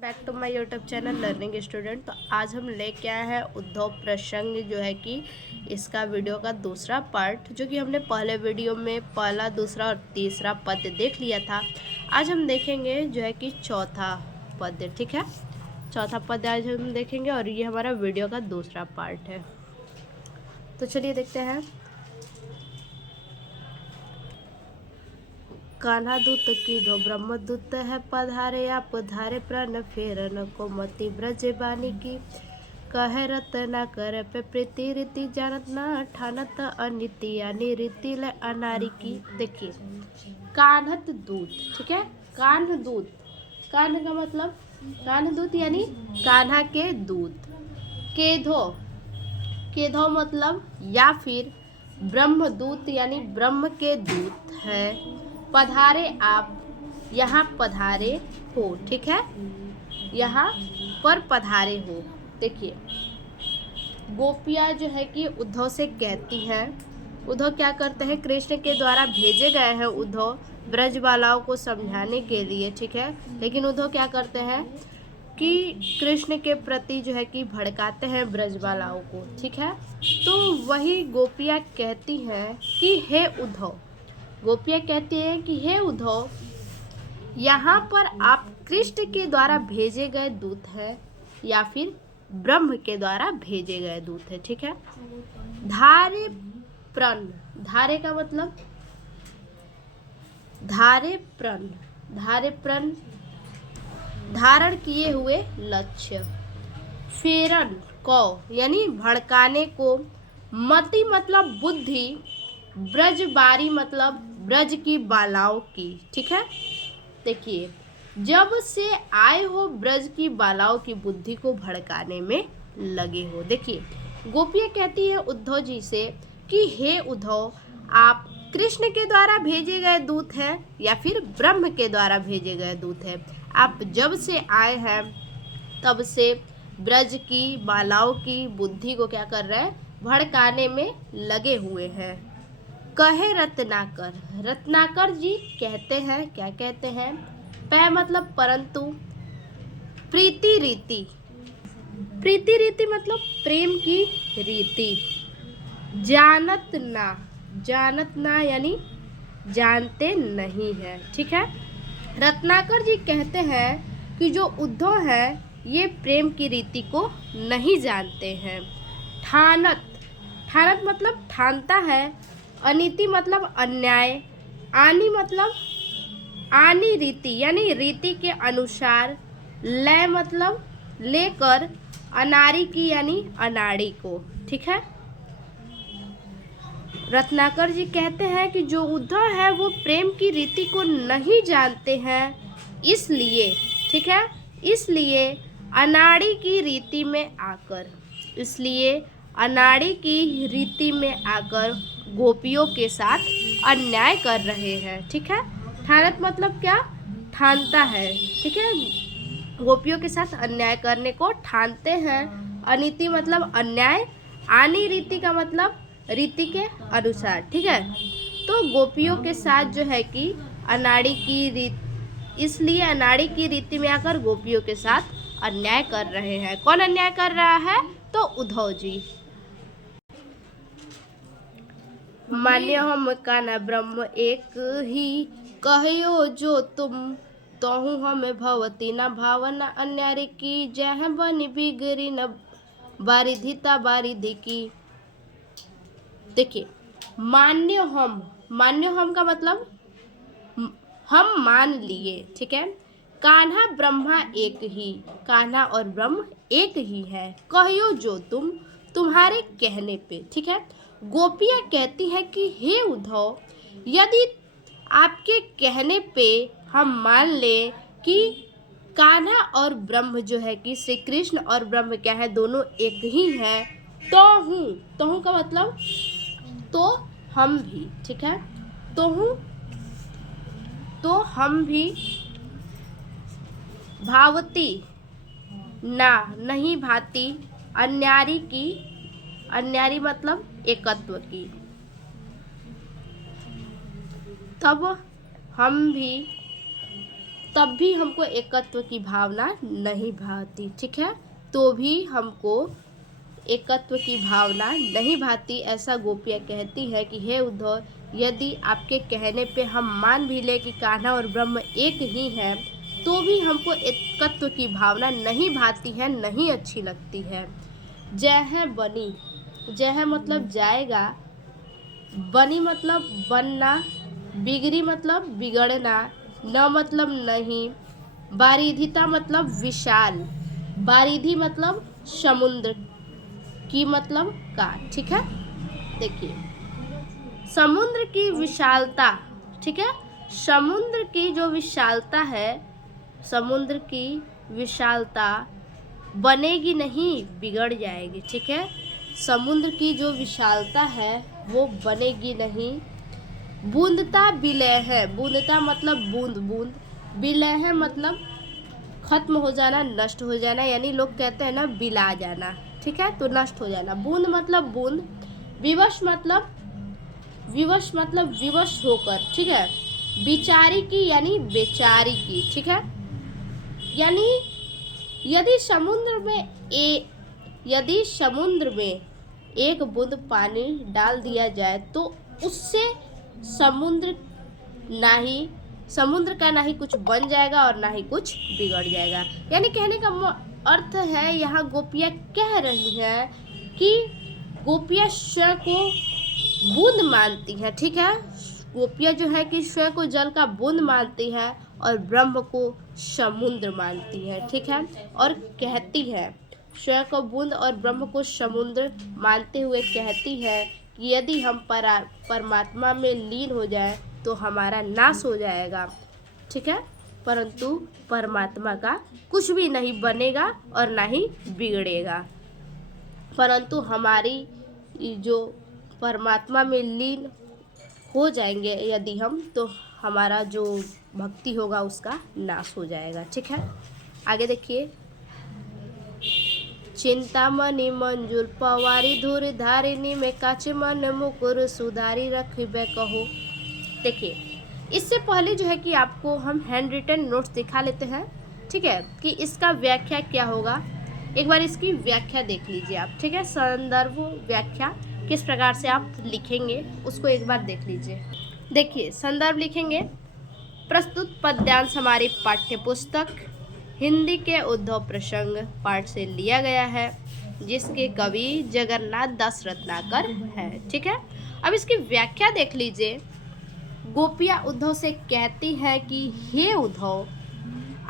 Back to my YouTube channel Learning Student. तो आज हम लेके आए हैं उद्धव प्रसंग जो है कि इसका वीडियो का दूसरा पार्ट, जो कि हमने पहले वीडियो में पहला, दूसरा और तीसरा पद देख लिया था। आज हम देखेंगे जो है कि चौथा पद। ठीक है, चौथा पद आज हम देखेंगे और ये हमारा वीडियो का दूसरा पार्ट है। तो चलिए देखते हैं। कान्हा दूत कीधो ब्रह्मदूत है पधारे, आप धारे प्राण फेरन को मति ब्रज बानी की। कहे रतना कर पे प्रीति रीति जानत ना ठानत अनिति यानी रीति ले अनारी की। देखिए, कान्हत दूत, ठीक है, कान्ह दूत, कान्ह का मतलब कान्ह दूत यानी कान्हा के दूत। केधो, केधो मतलब या फिर ब्रह्मदूत यानी ब्रह्म के दूत है। पधारे आप, यहाँ पधारे हो, ठीक है, यहाँ पर पधारे हो। देखिए, गोपियाँ जो है कि उद्धव से कहती हैं, उद्धव क्या करते हैं, कृष्ण के द्वारा भेजे गए हैं उद्धव ब्रजबालाओं को समझाने के लिए, ठीक है। लेकिन उद्धव क्या करते हैं कि कृष्ण के प्रति जो है कि भड़काते हैं ब्रजबालाओं को, ठीक है। तो वही गोपियाँ कहती हैं कि हे उद्धव, गोपियाँ कहती हैं कि हे उद्धव, यहाँ पर आप कृष्ण के द्वारा भेजे गए दूत हैं या फिर ब्रह्म के द्वारा भेजे गए दूत हैं, ठीक है। धारे प्रण, धारे का मतलब धारे प्रण, धारे प्रण धारण किए हुए लक्ष्य। फेरन को यानी भड़काने को, मति मतलब बुद्धि, ब्रजबारी मतलब ब्रज की बालाओं की, ठीक है। देखिए, जब से आए हो ब्रज की बालाओं की बुद्धि को भड़काने में लगे हो। देखिए, गोपियाँ कहती है उद्धव जी से कि हे उद्धव, आप कृष्ण के द्वारा भेजे गए दूत हैं या फिर ब्रह्म के द्वारा भेजे गए दूत हैं। आप जब से आए हैं तब से ब्रज की बालाओं की बुद्धि को क्या कर रहे हैं, भड़काने में लगे हुए हैं। कहे रत्नाकर, रत्नाकर जी कहते हैं, क्या कहते हैं, पै मतलब परंतु, प्रीति रीति, प्रीति रीति मतलब प्रेम की रीति, जानत ना, जानत ना यानी जानते नहीं है, ठीक है। रत्नाकर जी कहते हैं कि जो उद्धव है ये प्रेम की रीति को नहीं जानते हैं। ठानत, ठानत मतलब ठानता है। अनीति मतलब अन्याय। आनी मतलब आनी रीति यानी रीति के अनुसार। लय मतलब लेकर, अनारी की यानी अनाड़ी को, ठीक है। रत्नाकर जी कहते हैं कि जो उद्धव है वो प्रेम की रीति को नहीं जानते हैं, इसलिए, ठीक है, इसलिए अनाड़ी की रीति में आकर, इसलिए अनाड़ी की रीति में आकर गोपियों के साथ अन्याय कर रहे हैं, ठीक है। ठानत मतलब क्या, ठानता है, ठीक है, गोपियों के साथ अन्याय करने को ठानते हैं। अनीति मतलब अन्याय। आनी रीति का मतलब रीति के अनुसार, ठीक है। तो गोपियों के साथ जो है कि अनाड़ी की रीति, इसलिए अनाड़ी की रीति में आकर गोपियों के साथ अन्याय कर रहे हैं। कौन अन्याय कर रहा है, तो उद्धव जी। मान्य हम कान्हा ब्रह्म एक ही, कहो जो तुम तहु हमें भवती न भावना अन्यारी की। जह बनी बिगड़ी न बारिधिता बारिधि की। देखिए, मान्य हम का मतलब हम मान लिए, ठीक है। कान्हा ब्रह्मा एक ही, कान्हा और ब्रह्म एक ही है। कहो जो तुम, तुम्हारे कहने पे, ठीक है। गोपियाँ कहती हैं कि हे उद्धव, यदि आपके कहने पे हम मान लें कि कान्हा और ब्रह्म जो है कि श्री कृष्ण और ब्रह्म क्या है, दोनों एक ही हैं, तो हूँ का मतलब तो हम भी, ठीक है, तो हम भी भावती ना नहीं भाती अन्यारी की, अन्यारी मतलब एकत्व की, तब हम भी तब भी हमको एकत्व की भावना नहीं भाती। ठीक है, तो भी हमको एकत्व की भावना नहीं भाती। ऐसा गोपियाँ कहती है कि हे उद्धव, यदि आपके कहने पे हम मान भी ले कि कान्हा और ब्रह्म एक ही हैं, तो भी हमको एकत्व की भावना नहीं भाती है, नहीं अच्छी लगती है। जय है बनी, जय है मतलब जाएगा, बनी मतलब बनना, बिगड़ी मतलब बिगड़ना, न मतलब नहीं, बारिधिता मतलब विशाल, बारिधि मतलब समुद्र की मतलब का। ठीक है, देखिए समुद्र की विशालता। ठीक है, समुद्र की जो विशालता है, समुद्र की विशालता बनेगी नहीं, बिगड़ जाएगी। ठीक है, समुद्र की जो विशालता है वो बनेगी नहीं। बूंदता विलय है, बूंदता मतलब बूंद बूंद, विलय है मतलब खत्म हो जाना, नष्ट हो जाना, यानी लोग कहते हैं ना बिला जाना। ठीक है, तो नष्ट हो जाना। बूंद मतलब बूंद, विवश मतलब विवश होकर। ठीक है, बिचारी की यानी बेचारी की। ठीक है, यानी यदि समुद्र में एक बूंद पानी डाल दिया जाए तो उससे समुद्र का ना ही कुछ बन जाएगा और ना ही कुछ बिगड़ जाएगा। यानी कहने का अर्थ है, यहाँ गोपियाँ कह रही हैं कि गोपियाँ स्वयं को बूंद मानती है। ठीक है, गोपियाँ जो है कि स्वयं को जल का बूंद मानती है और ब्रह्म को समुद्र मानती है। ठीक है, और कहती है स्वयं को बूंद और ब्रह्म को समुद्र मानते हुए कहती है कि यदि हम परमात्मा में लीन हो जाए तो हमारा नाश हो जाएगा। ठीक है, परंतु परमात्मा का कुछ भी नहीं बनेगा और ना ही बिगड़ेगा, परंतु हमारी जो परमात्मा में लीन हो जाएंगे यदि हम, तो हमारा जो भक्ति होगा उसका नाश हो जाएगा। ठीक है, आगे देखिए। चिंतामणि मंजुल पवारी धूर धारिणी में काचे मन मुकुर सुधारी रखबे कहो। देखिए, इससे पहले जो है कि आपको हम हैंड रिटन नोट्स दिखा लेते हैं। ठीक है, कि इसका व्याख्या क्या होगा, एक बार इसकी व्याख्या देख लीजिए आप। ठीक है, संदर्भ व्याख्या किस प्रकार से आप लिखेंगे उसको एक बार देख लीजिए। देखिए, संदर्भ लिखेंगे, प्रस्तुत पद्यांश हमारी पाठ्य पुस्तक हिंदी के उद्धव प्रसंग पाठ से लिया गया है, जिसके कवि जगन्नाथ दास रत्नाकर है। ठीक है, अब इसकी व्याख्या देख लीजिए। गोपियाँ उद्धव से कहती है कि हे उद्धव,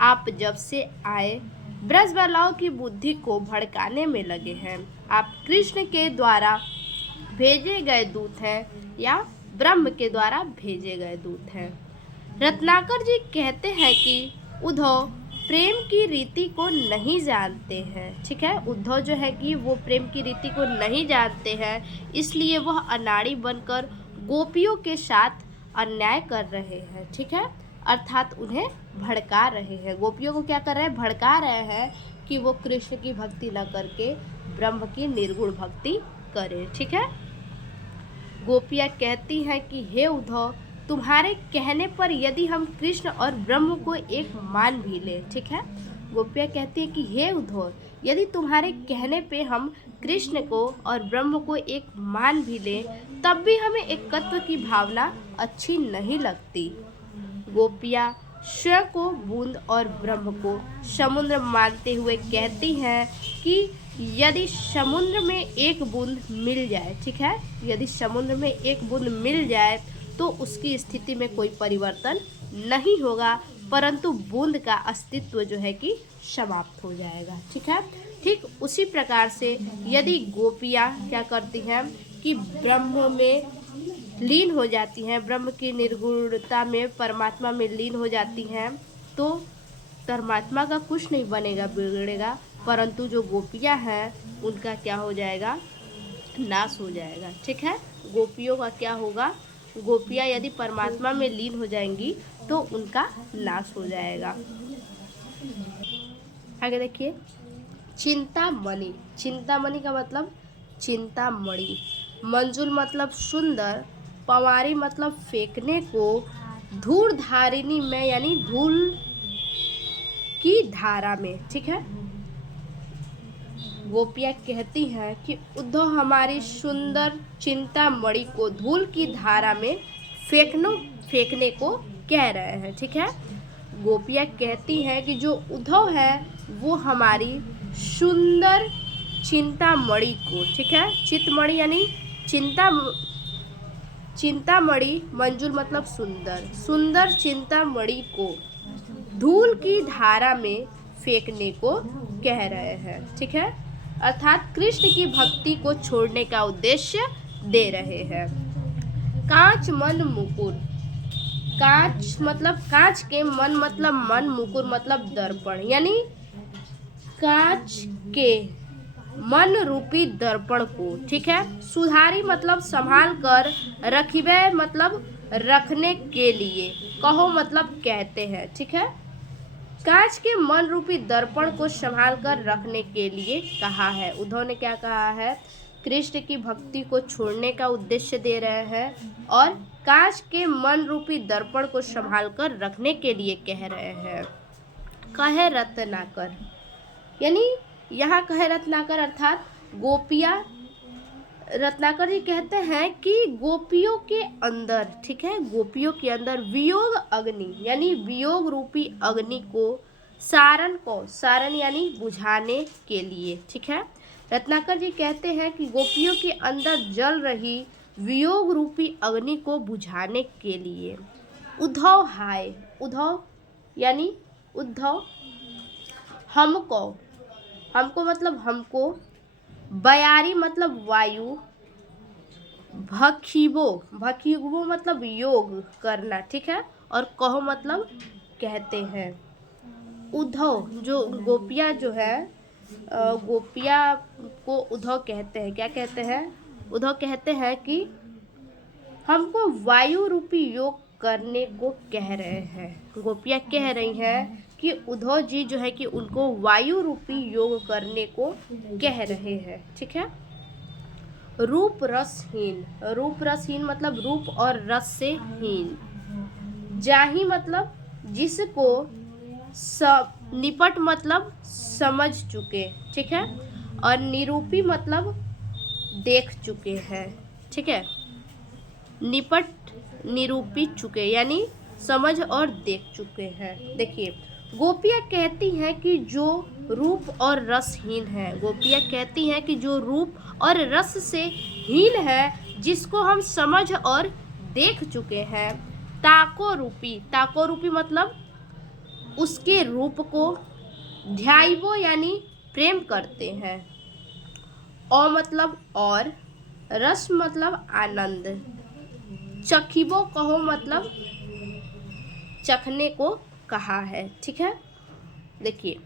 आप जब से आए ब्रजबालाओं की बुद्धि को भड़काने में लगे हैं। आप कृष्ण के द्वारा भेजे गए दूत हैं या ब्रह्म के द्वारा भेजे गए दूत हैं। रत्नाकर जी कहते हैं कि उद्धव प्रेम की रीति को नहीं जानते हैं। ठीक है, उद्धव जो है कि वो प्रेम की रीति को नहीं जानते हैं, इसलिए वह अनाड़ी बनकर गोपियों के साथ अन्याय कर रहे हैं। ठीक है, अर्थात उन्हें भड़का रहे हैं। गोपियों को क्या कर रहे हैं, भड़का रहे हैं कि वो कृष्ण की भक्ति न करके ब्रह्म की निर्गुण भक्ति करें। ठीक है, गोपियाँ कहती हैं कि हे उद्धव, तुम्हारे कहने पर यदि हम कृष्ण और ब्रह्म को एक मान भी ले। ठीक है, गोपियाँ कहती है कि हे उद्धव, यदि तुम्हारे कहने पे हम कृष्ण को और ब्रह्म को एक मान भी ले, तब भी हमें एकत्व की भावना अच्छी नहीं लगती। गोपियाँ स्वयं को बूंद और ब्रह्म को समुद्र मानते हुए कहती हैं कि यदि समुद्र में एक बूंद मिल जाए, ठीक है, यदि समुद्र में एक बूंद मिल जाए तो उसकी स्थिति में कोई परिवर्तन नहीं होगा, परंतु बूंद का अस्तित्व जो है कि समाप्त हो जाएगा। ठीक है, ठीक उसी प्रकार से यदि गोपियाँ क्या करती हैं कि ब्रह्म में लीन हो जाती हैं, ब्रह्म की निर्गुणता में परमात्मा में लीन हो जाती हैं, तो परमात्मा का कुछ नहीं बनेगा, बिगड़ेगा, परंतु जो गोपियाँ हैं उनका क्या हो जाएगा, नाश हो जाएगा। ठीक है, गोपियों का क्या होगा, गोपियाँ यदि परमात्मा में लीन हो जाएंगी तो उनका नाश हो जाएगा। आगे देखिए, चिंतामणि, चिंतामणि का मतलब चिंतामणि, मंजुल मतलब सुंदर, पवारी मतलब फेंकने को, धूल धारिणी में यानी धूल की धारा में। ठीक है, गोपियाँ कहती हैं कि उद्धव हमारी सुंदर चिंतामणि को धूल की धारा में फेंकने को कह रहे हैं। ठीक है, गोपियाँ कहती हैं कि जो उद्धव है वो हमारी सुंदर चिंतामणि को, ठीक है, चितमणि यानी चिंतामणि, मंजूल मतलब सुंदर, सुंदर चिंतामणि को धूल की धारा में फेंकने को कह रहे हैं। ठीक है, अर्थात कृष्ण की भक्ति को छोड़ने का उद्देश्य दे रहे हैं। कांच मन मुकुर, कांच मतलब कांच के, मन मतलब मन, मुकुर मतलब दर्पण, यानी कांच के मन रूपी दर्पण को, ठीक है, सुधारी मतलब संभाल कर, रखिबे मतलब रखने के लिए, कहो मतलब कहते हैं। ठीक है, कांच के मन रूपी दर्पण को संभाल कर रखने के लिए कहा है। उद्धव ने क्या कहा है? कृष्ण की भक्ति को छोड़ने का उद्देश्य दे रहे हैं और कांच के मन रूपी दर्पण को संभाल कर रखने के लिए कह रहे हैं। कहे रत्नाकर, यानी यहाँ कहे रत्नाकर अर्थात गोपियाँ, रत्नाकर जी कहते हैं कि गोपियों के अंदर, ठीक है, गोपियों के अंदर वियोग अग्नि यानी वियोग रूपी अग्नि को सारण यानी बुझाने के लिए, ठीक है, रत्नाकर जी कहते हैं कि गोपियों के अंदर जल रही वियोग रूपी अग्नि को बुझाने के लिए उद्धव हाय, उद्धव यानी उद्धव हमको मतलब हमको, बयारी मतलब वायु, भखिबो मतलब योग करना, ठीक है, और कहो मतलब कहते हैं। उद्धव जो गोपियाँ जो है, गोपियाँ को उद्धव कहते हैं, क्या कहते हैं? उद्धव कहते हैं कि हमको वायु रूपी योग करने को कह रहे हैं। गोपियाँ कह रही हैं कि उद्धव जी जो है कि उनको वायु रूपी योग करने को कह रहे हैं। ठीक है, रूप रसहीन मतलब रूप और रस से हीन, जाहि मतलब जिसको, निपट मतलब समझ चुके, ठीक है, और निरूपी मतलब देख चुके हैं। ठीक है, निपट निरूपी चुके यानी समझ और देख चुके हैं। देखिए, गोपियाँ कहती हैं कि जो रूप और रसहीन है, गोपियाँ कहती हैं कि जो रूप और रस से हीन है, जिसको हम समझ और देख चुके हैं, ताको रूपी मतलब उसके रूप को, ध्याइबो यानी प्रेम करते हैं, और मतलब और, रस मतलब आनंद, चखिबो कहो मतलब चखने को कहा है। ठीक है, देखिए,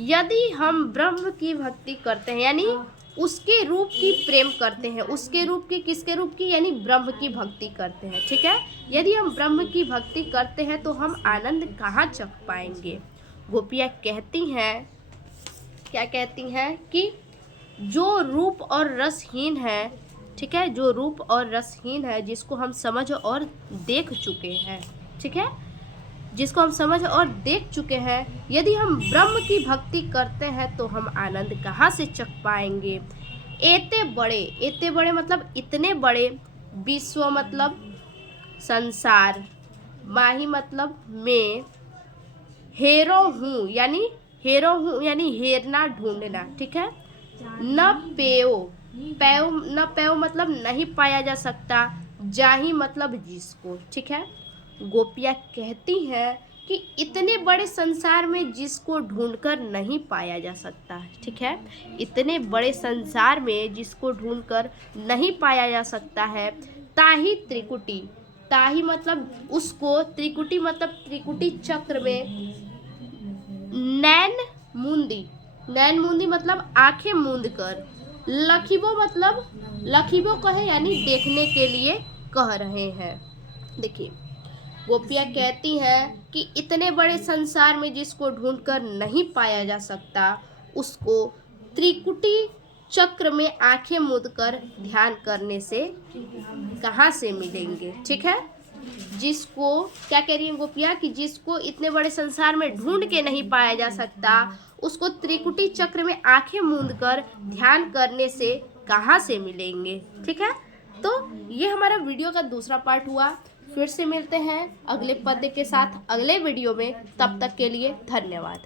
यदि हम ब्रह्म की भक्ति करते हैं यानी उसके रूप की प्रेम करते हैं, उसके रूप की, किसके रूप की, यानी ब्रह्म की भक्ति करते हैं। ठीक है, यदि हम ब्रह्म की भक्ति करते हैं तो हम आनंद कहाँ चख पाएंगे? गोपियाँ कहती हैं, क्या कहती हैं कि जो रूप और रसहीन है, ठीक है, जो रूप और रसहीन है, जिसको हम समझ और देख चुके हैं, ठीक है, जिसको हम समझ और देख चुके हैं, यदि हम ब्रह्म की भक्ति करते हैं तो हम आनंद कहाँ से चख पाएंगे? एते बड़े मतलब इतने बड़े, विश्व मतलब संसार, माही मतलब मैं, हेरो हूँ यानी हेरना ढूंढना, ठीक है, न पेयो मतलब नहीं पाया जा सकता, जाही मतलब जिसको, ठीक है, गोपियाँ कहती हैं कि इतने बड़े संसार में जिसको ढूंढकर नहीं पाया जा सकता, ठीक है, इतने बड़े संसार में जिसको ढूंढकर नहीं पाया जा सकता है, ताही मतलब उसको, त्रिकुटी मतलब त्रिकुटी चक्र में, नैन मूंदी मतलब आंखें मूंद कर, लखीबो कहे यानी देखने के लिए कह रहे हैं। देखिए, गोपियाँ कहती हैं कि इतने बड़े संसार में जिसको ढूंढकर नहीं पाया जा सकता, उसको त्रिकुटी चक्र में आंखें मूंद कर ध्यान करने से कहाँ से मिलेंगे? ठीक है, जिसको, क्या कह रही है गोपियाँ, कि जिसको इतने बड़े संसार में ढूंढ के नहीं पाया जा सकता, उसको त्रिकुटी चक्र में आंखें मूंद कर ध्यान करने से कहाँ से मिलेंगे। ठीक है, तो ये हमारा वीडियो का दूसरा पार्ट हुआ। फिर से मिलते हैं अगले पद्य के साथ अगले वीडियो में। तब तक के लिए धन्यवाद।